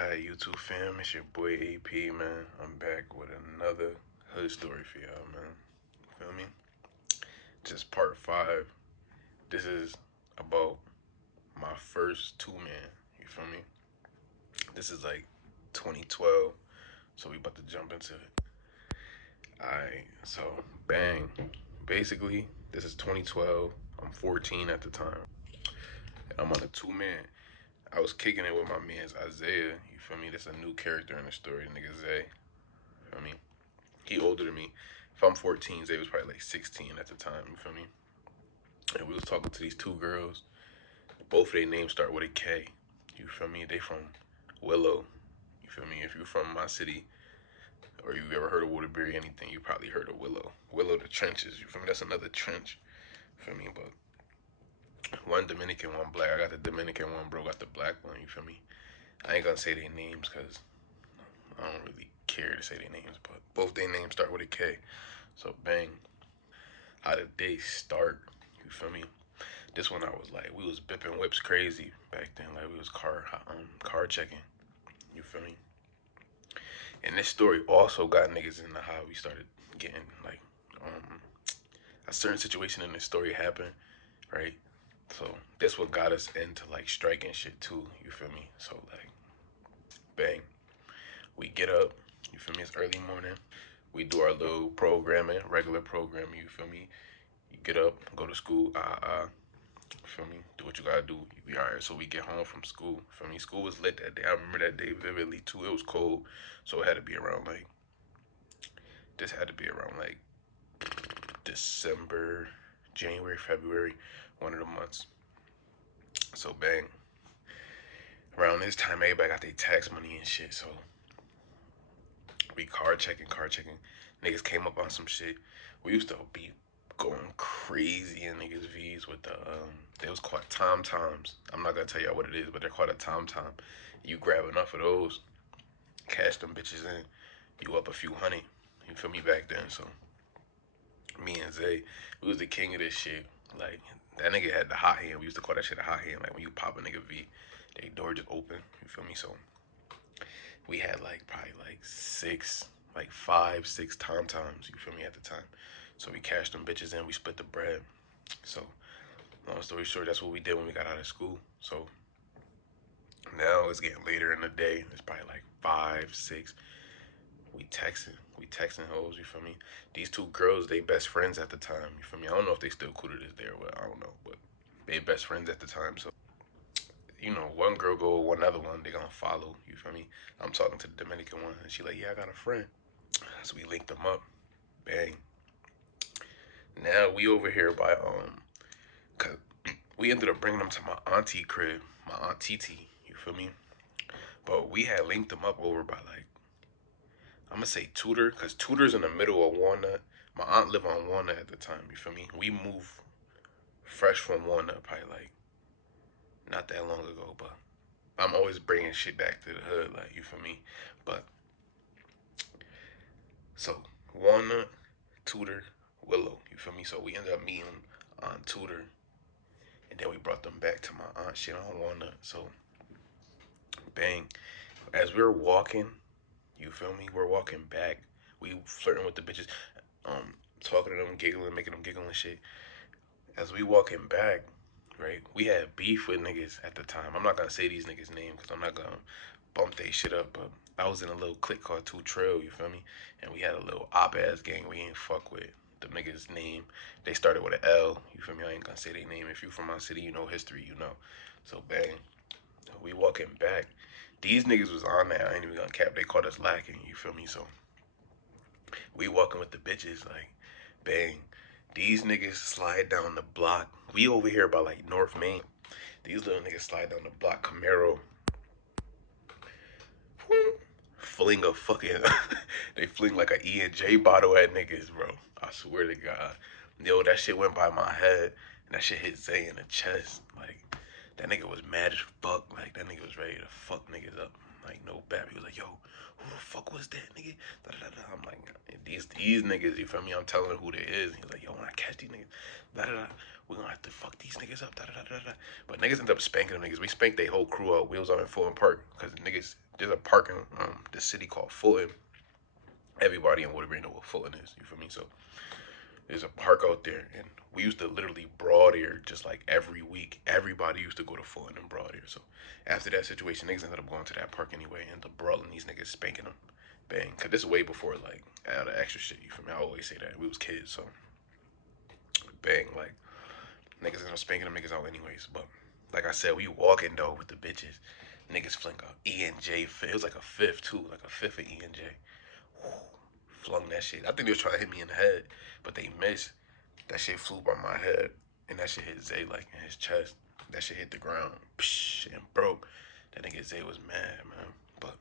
Alright, YouTube fam, it's your boy AP, man. I'm back with another hood story for y'all, man. Feel me? Just part 5. This is about my first two-man. You feel me? This is like 2012, so we about to jump into it. Alright, so bang. Basically, this is 2012. I'm 14 at the time. I'm on a two-man. I was kicking it with my man's Isaiah. You feel me? That's a new character in the story, nigga Zay. You feel me? He older than me. If I'm 14, Zay was probably like 16 at the time. You feel me? And we was talking to these two girls. Both of their names start with a K. You feel me? They from Willow. You feel me? If you're from my city or you ever heard of Waterbury, anything, you probably heard of Willow. Willow, the trenches. You feel me? That's another trench. You feel me? But one Dominican, one black. I got the Dominican one, bro. Got the black one. You feel me? I ain't gonna say their names because I don't really care to say their names, but both their names start with a K. So bang. How did they start? You feel me? This one I was like, we was bipping whips crazy back then. Like we was car checking. You feel me? And this story also got niggas into how we started getting like a certain situation in this story happened, right? So this what got us into like striking shit too. You feel me? So like, bang, we get up. You feel me? It's early morning. We do our little programming, regular programming. You feel me? You get up, go to school. Feel me? Do what you gotta do. You be alright. So we get home from school. Feel me? School was lit that day. I remember that day vividly too. It was cold, so it had to be around like this. Had to be around like December, January, February, one of the months. So bang. Around this time, everybody got their tax money and shit. So we car checking. Niggas came up on some shit. We used to be going crazy in niggas V's with the they was called Tom Toms. I'm not gonna tell y'all what it is, but they're called a Tom Tom. You grab enough of those, cash them bitches in, you up a few hundred. You feel me back then? So me and Zay, we was the king of this shit. Like that nigga had the hot hand. We used to call that shit a hot hand. Like when you pop a nigga V, they door just open. You feel me? So we had like probably like six, like 5, 6 Tom Toms. You feel me at the time? So we cashed them bitches in. We split the bread. So long story short, that's what we did when we got out of school. So now it's getting later in the day. It's probably like 5, 6. We texting hoes. You feel me? These two girls, they best friends at the time. You feel me? I don't know if they still cool to this day or what. I don't know, but they best friends at the time. So you know, one girl go with one other one, they gonna follow. You feel me? I'm talking to the Dominican one, and she like, yeah, I got a friend. So we linked them up. Bang. Now we over here by cause we ended up bringing them to my auntie crib, my aunt Titi. You feel me? But we had linked them up over by like I'm gonna say Tudor, cause Tudor's in the middle of Walnut. My aunt lived on Walnut at the time. You feel me? We moved fresh from Walnut probably like not that long ago, but I'm always bringing shit back to the hood, like you feel me? But so Walnut, Tudor, Willow, you feel me? So we ended up meeting on Tudor, and then we brought them back to my aunt shit on Walnut. So bang, as we were walking, you feel me? We're walking back. We flirting with the bitches, talking to them, giggling, making them giggle and shit. As we walking back, right? We had beef with niggas at the time. I'm not gonna say these niggas' names because I'm not gonna bump they shit up, but I was in a little clique called Two Trail, you feel me? And we had a little op ass gang we ain't fuck with. The niggas' name, they started with an L, you feel me? I ain't gonna say their name. If you from my city, you know history, you know. So bang, we walking back. These niggas was on there. I ain't even gonna cap. They called us lacking, you feel me? So we walking with the bitches, like, bang. These niggas slide down the block. We over here by like North Main. These little niggas slide down the block, Camaro. Fling a fucking, they fling like a E&J bottle at niggas, bro. I swear to God. Yo, that shit went by my head, and that shit hit Zay in the chest. Like, that nigga was mad as fuck. Like, that nigga was ready to fuck niggas up. Like, no bad. He was like, yo, who the fuck was that, nigga? Da, da, da. I'm like, these niggas, you feel me? I'm telling who they is. He's like, yo, when I catch these niggas, da, da, da, we're gonna have to fuck these niggas up, da, da, da, da, da. But niggas ended up spanking them niggas. We spanked their whole crew out. We was out in Fulton Park, because niggas there's a park in the city called Fulton. Everybody in Woodbury know what Fulton is. You feel me? So there's a park out there, and we used to literally brawl there just like every week. Everybody used to go to Fulton and brawl there. So after that situation, niggas ended up going to that park anyway, and the brawling these niggas spanking them, bang. Cause this is way before like all the extra shit. You feel me? I always say that we was kids, so bang, like niggas ended up spanking them niggas out anyways. But like I said, we walking though with the bitches. Niggas fling a E and J fit. It was like a fifth too, like a fifth of E and J. Flung that shit. I think they was trying to hit me in the head, but they missed. That shit flew by my head, and that shit hit Zay like in his chest. That shit hit the ground, psh, and broke. That nigga Zay was mad, man. But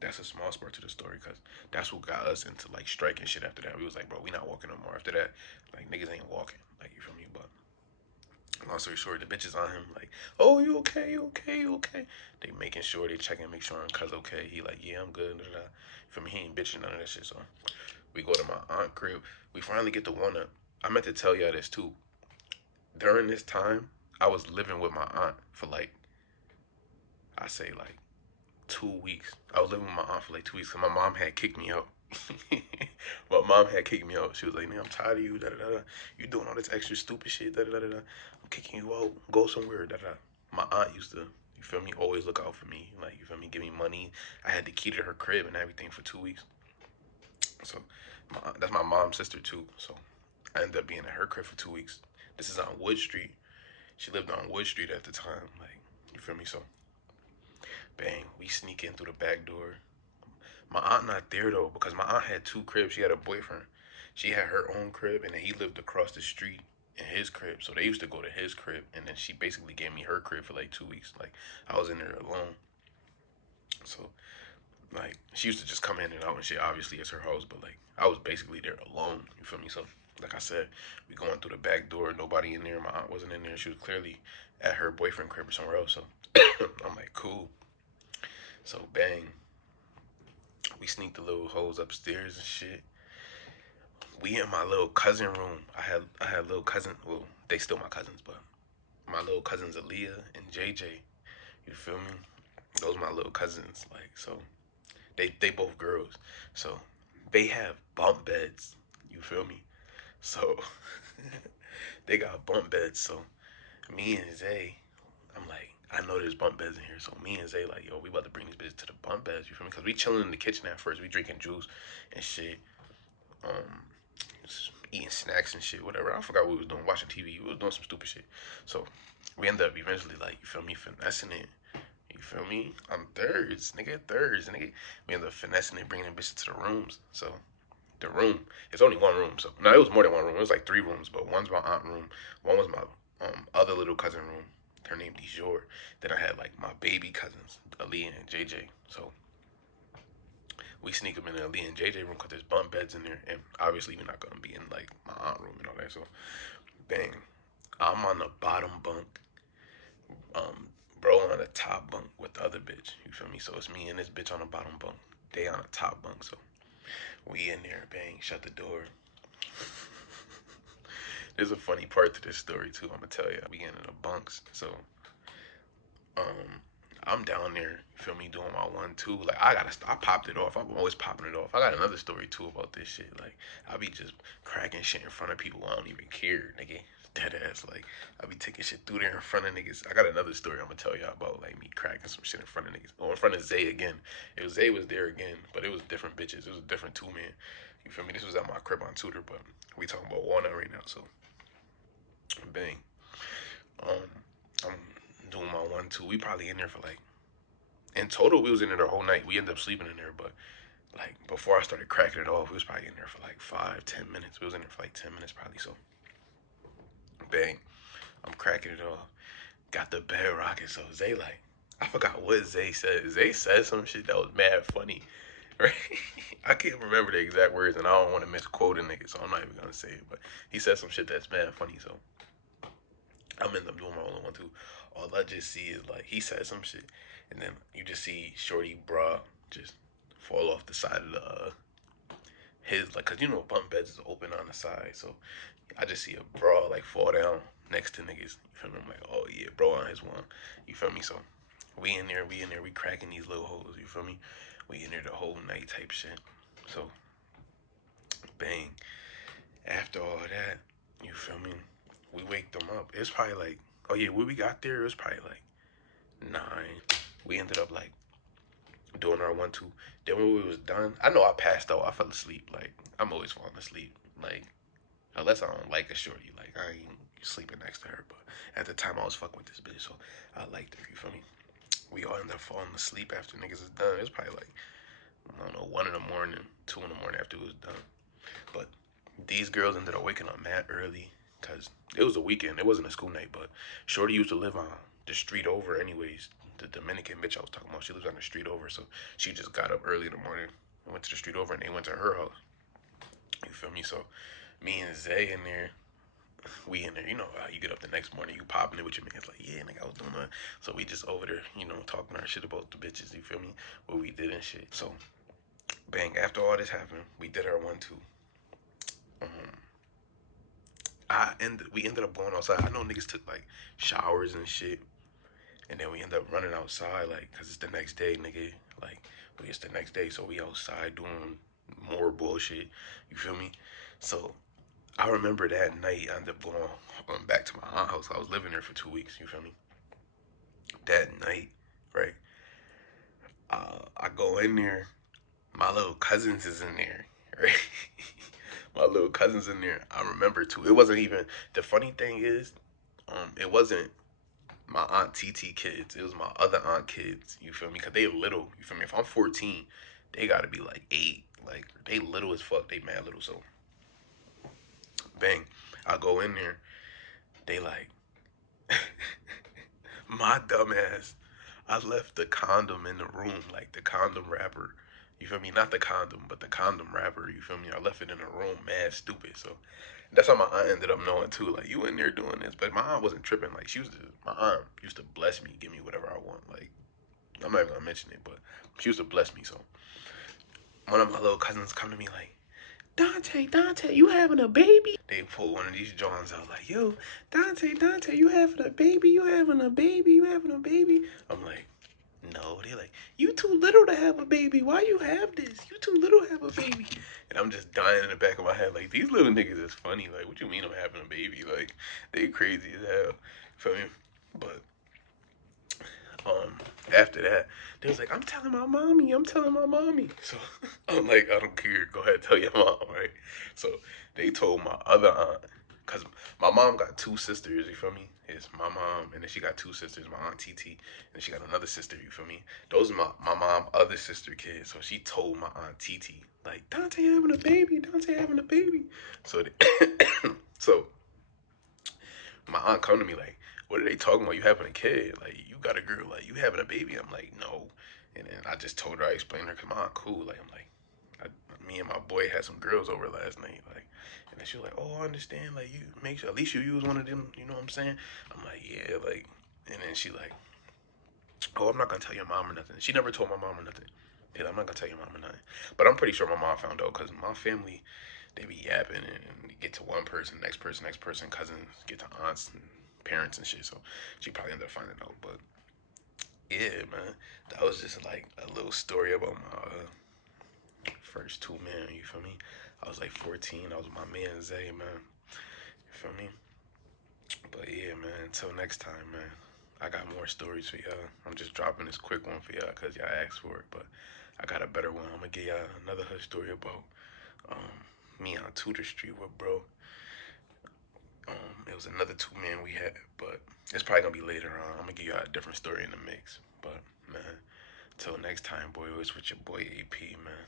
that's a small part to the story, cause that's what got us into like striking shit after that. We was like, bro, we not walking no more after that. Like niggas ain't walking. Like you feel me? But long story short, the bitches on him like, oh, you okay, you okay, you okay. They making sure, they checking, make sure cuz okay. He like, yeah, I'm good. Da, da, da. For me, he ain't bitching none of that shit. So we go to my aunt crib. We finally get the one up. I meant to tell y'all this too. During this time, I was living with my aunt for like, I say like 2 weeks. I was living with my aunt for like 2 weeks because my mom had kicked me out. My mom had kicked me out. She was like, man, I'm tired of you. Da, da, da, da. You doing all this extra stupid shit. Da, da, da, da. I'm kicking you out. Go somewhere. Da, da. My aunt used to, you feel me, always look out for me. Like, you feel me, give me money. I had the key to her crib and everything for 2 weeks. So that's my mom's sister too. So I ended up being at her crib for 2 weeks. This is on Wood Street. She lived on Wood Street at the time. Like, you feel me? So bang, we sneak in through the back door. My aunt not there though, because my aunt had two cribs. She had a boyfriend. She had her own crib, and then he lived across the street in his crib. So they used to go to his crib, and then she basically gave me her crib for like 2 weeks. Like I was in there alone. So like she used to just come in and out and shit. Obviously, it's her house, but like I was basically there alone. You feel me? So like I said, we going through the back door. Nobody in there. My aunt wasn't in there. She was clearly at her boyfriend crib or somewhere else. So I'm like, cool. So bang, we sneak the little hoes upstairs and shit. We in my little cousin room. I had little cousin. Well, they still my cousins, but my little cousins Aaliyah and JJ. You feel me? Those my little cousins. Like so, they both girls. So they have bunk beds. You feel me? So they got bunk beds. So me and Zay, I'm like, I know there's bunk beds in here. So me and Zay like, yo, we about to bring these bitches to the bunk beds. You feel me? Cause we chilling in the kitchen at first. We drinking juice and shit. Um, eating snacks and shit, whatever. I forgot what we was doing, watching TV. We was doing some stupid shit. So we end up eventually like, you feel me, finessing it. You feel me? On thirds, nigga, thirds, nigga. We end up finessing it, bringing the bitches to the rooms. So the room, it's only one room. So no, it was more than one room. It was like 3 rooms, but one's my aunt room, one was my other little cousin room. Her name Dijor. Then I had like my baby cousins, Ali and JJ. So we sneak them in the Lee and JJ room because there's bunk beds in there, and obviously we're not gonna be in like my aunt room and all that. So, bang, I'm on the bottom bunk, bro on the top bunk with the other bitch. You feel me? So it's me and this bitch on the bottom bunk. They on the top bunk. So we in there, bang, shut the door. There's a funny part to this story too. I'm gonna tell you. We getting in the bunks. So um I'm down there, you feel me, doing my 1-2. Like I popped it off. I'm always popping it off. I got another story too about this shit. Like I be just cracking shit in front of people I don't even care, nigga. Dead ass. Like I be taking shit through there in front of niggas. I got another story I'm gonna tell y'all about like me cracking some shit in front of niggas. Oh, in front of Zay again. It was Zay was there again, but it was different bitches. It was a different two man. You feel me? This was at my crib on Tudor, but we talking about Walnut right now. So bang. Um, I'm doing my 1-2. We probably in there for like, in total we was in there the whole night. We ended up sleeping in there, but like before I started cracking it off, we was probably in there for like 5-10 minutes. We was in there for like 10 minutes probably. So bang, I'm cracking it off. Got the bed rocking. So Zay like, I forgot what Zay said. Zay said some shit that was mad funny. Right? I can't remember the exact words, and I don't want to misquote a nigga, so I'm not even gonna say it. But he said some shit that's mad funny. So I'm in them doing my own 1-2. All I just see is like he said some shit, and then you just see Shorty bra just fall off the side of the his like, cause you know bunk beds is open on the side, so I just see a bra like fall down next to niggas. You feel me? I'm like, oh yeah, bro on his one. You feel me? So we cracking these little holes, you feel me? We in there the whole night type shit. So, bang. After all that, you feel me? We wake them up. It's probably like, oh yeah, when we got there, it was probably like 9. We ended up like doing our 1-2. Then when we was done, I know I passed out. I fell asleep. Like, I'm always falling asleep. Like, unless I don't like a shorty. Like, I ain't sleeping next to her. But at the time, I was fucking with this bitch, so I liked her, you feel me? We all ended up falling asleep after niggas is done. It was probably like, I don't know, 1 in the morning, 2 in the morning after it was done. But these girls ended up waking up mad early because it was a weekend. It wasn't a school night, but Shorty used to live on the street over anyways. The Dominican bitch I was talking about, she lives on the street over, so she just got up early in the morning and went to the street over, and they went to her house. You feel me? So me and Zay in there, we in there, you know how you get up the next morning, you popping it with your man's like, yeah, nigga, I was doing that. So we just over there, you know, talking our shit about the bitches, you feel me? What we did and shit. So bang, after all this happened, we did our 1-2. Um, we ended up going outside. I know niggas took like showers and shit, and then we ended up running outside like, cause it's the next day, nigga. Like, it's the next day, so we outside doing more bullshit. You feel me? So I remember that night I ended up going back to my aunt's house. I was living there for 2 weeks. You feel me? That night, right? I go in there. My little cousins is in there, right? My little cousins in there. I remember too. It wasn't even. The funny thing is, it wasn't my aunt TT kids. It was my other aunt kids. You feel me? Cause they little. You feel me? If I'm 14, they gotta be like 8. Like they little as fuck. They mad little. So bang, I go in there. They like my dumb ass. I left the condom in the room, like the condom wrapper. You feel me? Not the condom, but the condom wrapper. You feel me? I left it in the room, mad stupid. So that's how my aunt ended up knowing too. Like, you in there doing this, but my aunt wasn't tripping. Like, my aunt used to bless me, give me whatever I want. Like, I'm not even gonna mention it, but she used to bless me. So one of my little cousins come to me like, Dante, you having a baby? They pull one of these Johns out like, yo, Dante, you having a baby? You having a baby? You having a baby? I'm like, no. They like, you too little to have a baby. Why you have this? You too little to have a baby. And I'm just dying in the back of my head like, these little niggas is funny. Like, what you mean I'm having a baby? Like, they crazy as hell. Feel me? But um, after that, they was like, I'm telling my mommy. So I'm like, I don't care. Go ahead, tell your mom, right? So they told my other aunt, cause my mom got 2 sisters. You feel me? It's my mom, and then she got 2 sisters, my aunt TT, and she got another sister. You feel me? Those are my mom other sister kids. So she told my aunt TT, like, Dante having a baby. Dante having a baby. So so my aunt come to me like, what are they talking about? You having a kid? Like, you got a girl? Like, you having a baby? I'm like, no. And then I just told her, I explained her, cause my aunt cool. Like, I'm like, me and my boy had some girls over last night. Like, and then she was like, oh, I understand. Like, you make sure at least you use one of them. You know what I'm saying? I'm like, yeah. Like, and then she like, oh, I'm not gonna tell your mom or nothing. She never told my mom or nothing. Yeah, I'm not gonna tell your mom or nothing. But I'm pretty sure my mom found out, cause my family, they be yapping and get to one person, next person, cousins, get to aunts and parents and shit. So she probably ended up finding out. But yeah, man, that was just like a little story about my first 2 men. You feel me? I was like 14. I was my man Zay, man. You feel me? But yeah, man. Until next time, man. I got more stories for y'all. I'm just dropping this quick one for y'all because y'all asked for it. But I got a better one. I'm gonna give y'all another hood story about me on Tudor Street with bro. It was another 2 men we had, but it's probably gonna be later on. I'm gonna give y'all a different story in the mix. But man, till next time, boy, it's with your boy AP, man.